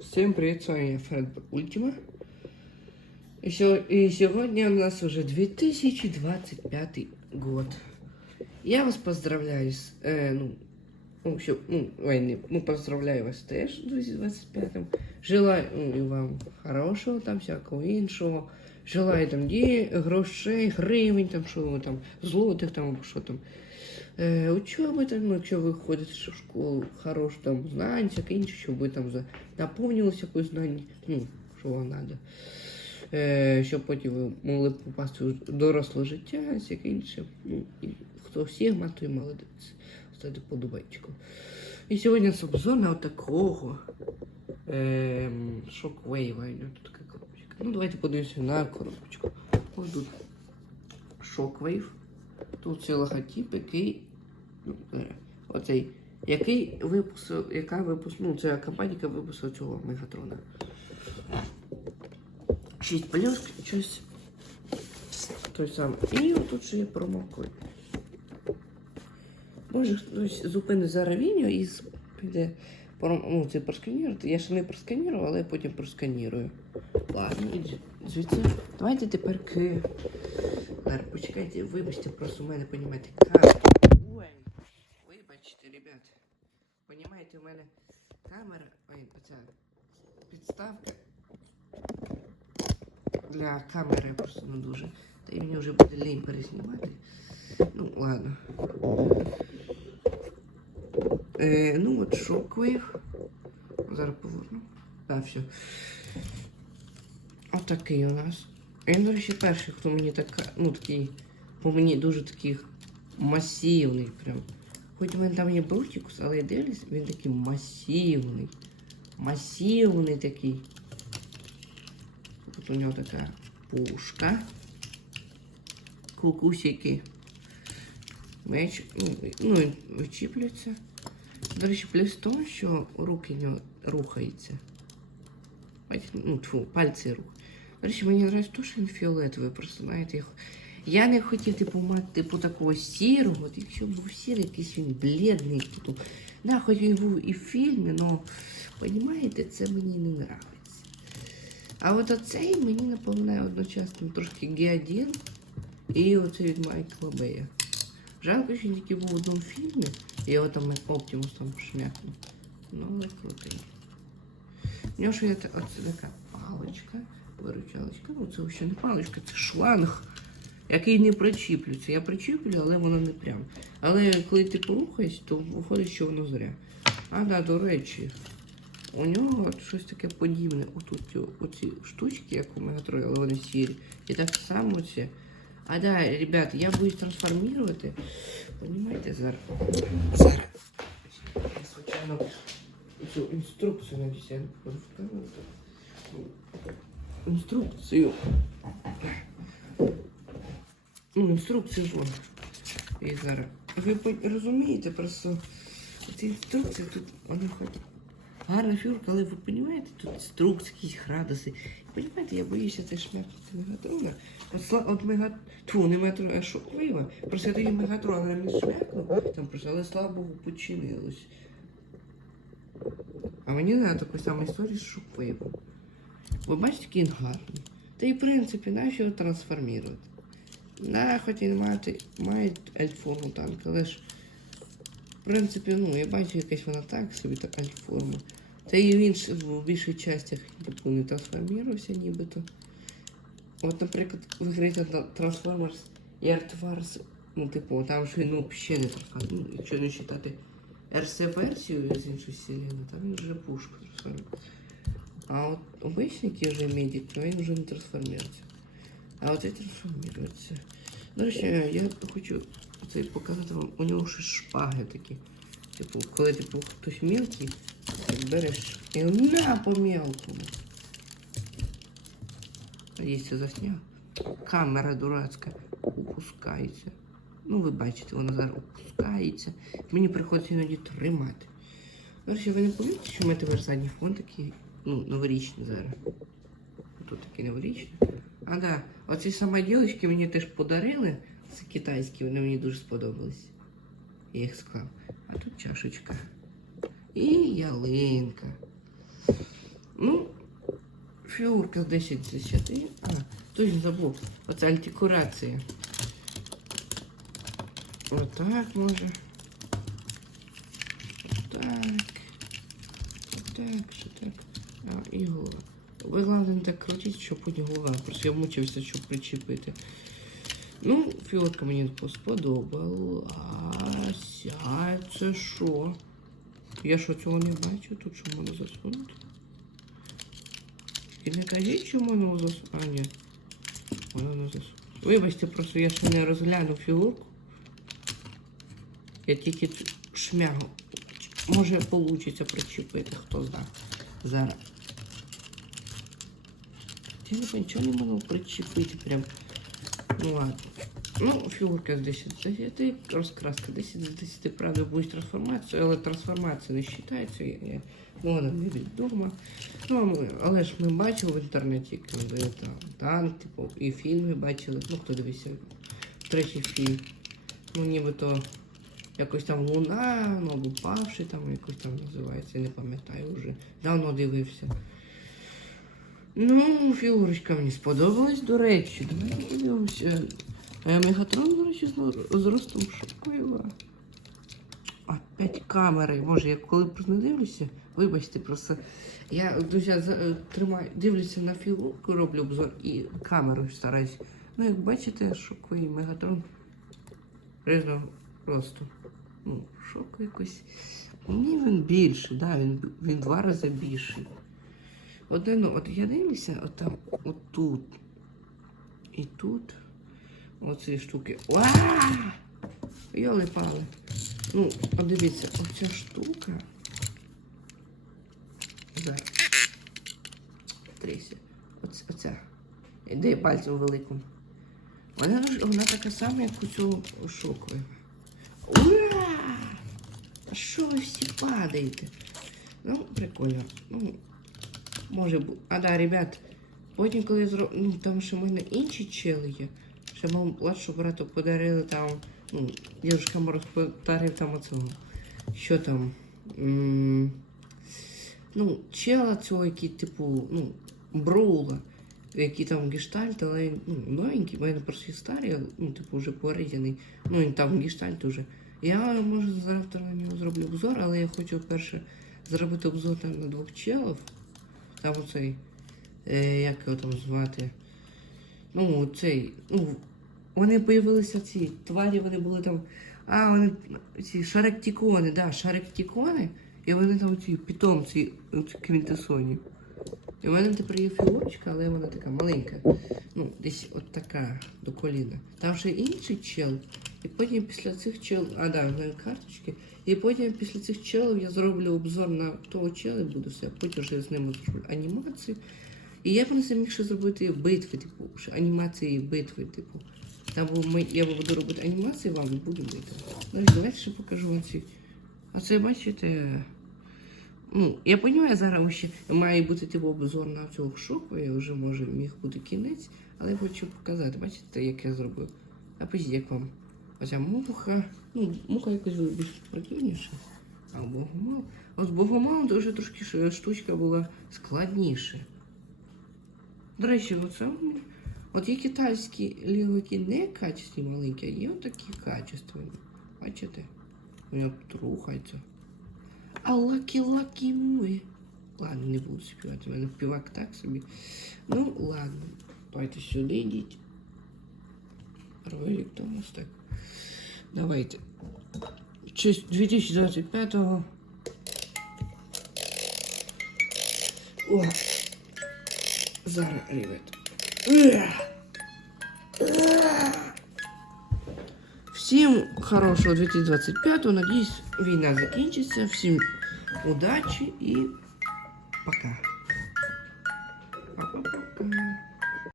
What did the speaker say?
Всем привет, с вами я Фред Ультима. И, сегодня у нас уже 2025 год. Я вас поздравляю с, э, ну, ну, що, ну, войны, ну, поздравляю вас теж з 2025 Желаю ну, вам хорошого, там, всякого іншого. Желаю там ді, грошей, гривень, там, що там, злотих, там, що там. Е, учоби, там, ну, якщо ви ходите в школу, хорош там знань, всяке інше, щоб ви там за- наповнювалися якоюсь знань, ну, що вам треба. Е, щоб потім ви могли попасти в доросле життя, всяке інше. Ну, і хто сігма, той молодець. Ставте подобайчику. І сьогодні у обзор на такого ем, шоквейва. Тут така коробочка. Ну, давайте подивимося на коробочку. Ось тут шоквейв. Тут це логотип, який. Е, оцей. Який випуск, яка випуск, ну, це компанія, яка випустила цього мегатрона. 6 плюс, щось той самий. І отут ще є промокод. Може хтось зупинить зараз відео і піде ну, це просканірувати. Я ще не просканірував, але потім просканірую. Ладно, звідси. Давайте тепер к. Почекайте, вибачте, просто у мене, понімаєте, камера. Вибачте, ребят. Понімаєте, у мене камера, ой, оця підставка для камери просто не дуже. Та й мені вже буде лінь перезнімати. Ну, ладно. Е, ну от шоквейв. Зараз поверну. Так, все. Отакий у нас. Він, до речі, перший, хто мені така, ну такий, по мені дуже такий масивний прям. Хоч у мене там є брутікус, але я дивлюсь, він такий масивний. Масивний такий. Тут у нього така пушка. Кукусики. Меч, ну, ну, він вичіплюється. До речі, плюс в тому, що руки нього рухаються. Ну, тьфу, пальці рух. До речі, мені подобається що він фіолетовий, просто знаєте. Я, х- я не хотів, типу, мати типу такого сірого, якщо був сірий, якийсь він бледний. Типу. Да, хоч він був і в фільмі, але, розумієте, це мені не подобається. А от оцей мені напоминає одночасно трошки Г1 і оцей від Майкла Бея. Жалко, що він тільки був в одному фільмі, і його там як Оптимус там шмякнув. Ну, але крутий. У нього ще є оце така паличка, виручалочка. Ну, це ще не паличка, це шланг, який не причіплюється. Я причіплю, але воно не прям. Але коли ти порухаєш, то виходить, що воно зря. А, да, до речі, у нього щось таке подібне. Отут ці- оці штучки, як у Мегатрої, але вони сірі. І так само ці. А да, ребят, я буду трансформувати. Понимаете, зараз. Зараз. Я случайно цю інструкцію на написав. Інструкцію. Ну, інструкцію вон. І зараз. Ви розумієте, просто ці інструкції тут вони хоч гарна фігурка, але ви розумієте, тут інструкції, якісь градуси. Понімаєте, я боюся це шмякнути мегатрона. От, сла- от мега... Тьфу, не мегатрона, а шоквейва. Просто я тоді мегатрона не шмякнув, там просто, але слава Богу, починилось. А мені треба таку саму історію з шоквейвом. Ви бачите, який він гарний. Та й в принципі, нащо його трансформувати? На, хоч не мати, має альтформу танк, але ж в принципі, ну, я бачу, якась вона так собі така альтформа. Та і він в більших частях типу, не трансформувався нібито. От, наприклад, ви граєте на Transformers і Earth Wars, ну, типу, там ж він взагалі не трансформує. Ну, якщо не вважати RC-версію з іншої вселенної, там він вже пушку трансформує. А от обичний, який вже медик, то він вже не трансформується. А от цей трансформується. До речі, я хочу це показати вам. У нього ще шпаги такі. Типу, коли типу, хтось мелкий, так береш і на по мелкому. Надіюсь, засняв. Камера дурацька опускається. Ну, ви бачите, вона зараз опускається. Мені приходиться іноді тримати. До речі, ви не помітите, що в мене тепер задній фон такий, ну, новорічний зараз. Тут такий новорічний. А да, оці самоділочки мені теж подарили. Це китайські, вони мені дуже сподобались. Я їх склав. А тут чашечка. І ялинка. Ну, фігурка з 10 з 10. А, точно забув. Оце антикурація. Отак може. Отак. Отак, що так. А, і голова. Ви головне не так крутіть, щоб потім голова. Просто я мучився, щоб причепити. Ну, фігурка мені сподобалася. Це що? Я що цього не бачу? Тут що можна засунути? І не кажіть, що можна засунути. А, ні. Можна не засунути. Вибачте, просто я ж не розглянув фігурку. Я тільки шмягу. Може вийде причепити, хто знає. Зараз. Я не нічого не можу причепити прям. Ну ладно. Ну, фігурка з 10 з 10, розкраска 10 з 10, правда, буде трансформація, але трансформація не вважається, я, я, ну, вона невідома. Ну, а ми, але ж ми бачили в інтернеті, там танк, типу, і фільми бачили, ну, хто дивився, третій фільм. Ну, нібито якось там луна, ну, або павший там, якось там називається, я не пам'ятаю вже. Давно дивився. Ну, фігурочка мені сподобалась, до речі. Давай подивимося. Мегатрон, до речі, з ростом шокуєва. Опять камери. Може, я коли не дивлюся, вибачте, просто. Я друзі, е, тримаю, дивлюся на фігурку, роблю обзор і камерою стараюсь. Ну, як бачите, шоковий мегатрон різного росту. Ну, шок якось. Ні, він більший, да, він, він два рази більший. Один, от я дивлюся, от там, от тут. І тут. Оці штуки. Йоли пали. Ну, от дивіться, оця штука. Зараз. Трися. Оце, оця. Іде пальцем великим. Вона, вона така сама, як у цього шокового. Ура! А що ви всі падаєте? Ну, прикольно. Ну, може бути. А да, ребят, потім, коли зро... ну, там ще в мене інші чели є. Ще моєму младшому брату подарили там, ну, дідушка Мороз подарив там оцього. Що там? Ну, чела цього, який, типу, ну, броула, який там гештальт, але ну, новенький, в мене просто є старий, ну, типу, вже порізаний. Ну, він там гештальт уже. Я, може, завтра на нього зроблю обзор, але я хочу перше зробити обзор там на двох челів. Там оцей, е, як його там звати. Ну, цей, ну, вони появилися ці тварі, вони були там. А, вони ці шаректікони, да, шаректікони. І вони там ці питомці ці квінтесоні. І в мене тепер є фігурочка, але вона така маленька. Ну, десь от така до коліна. Там ще інший чел. І потім після цих чел. А, да, карточки. І потім після цих челів я зроблю обзор на того чела і буду все. Потім вже з ними зроблю анімацію. І я просто міг ще зробити битви, типу, анімації битви, типу. Там ми, я буду робити анімацію вам і буду бити. Ну, давайте ще покажу вам ці. А це бачите. Ну, я розумію, зараз ще має бути типу обзор на цього шоку, я вже може міг бути кінець, але я хочу показати, бачите, як я зробив. А позі, як вам оця муха. Ну, муха якось більш противніша. А богомол. От з богомолом то вже трошки штучка була складніша. До речі, оце от є китайські лілики не качественні маленькі, а є отакі качественні. Бачите? Вони тут рухаються. А лакі-лакі мує. Ладно, не буду співати, у мене півак так собі. Ну, ладно. Давайте сюди йдіть. Ролик Томас так. Давайте. Честь 2025-го. О! Зараз, ребят. Всім хорошого 2025-го. Надіюсь, війна закінчиться. Всім удачі і пока. Пока-пока.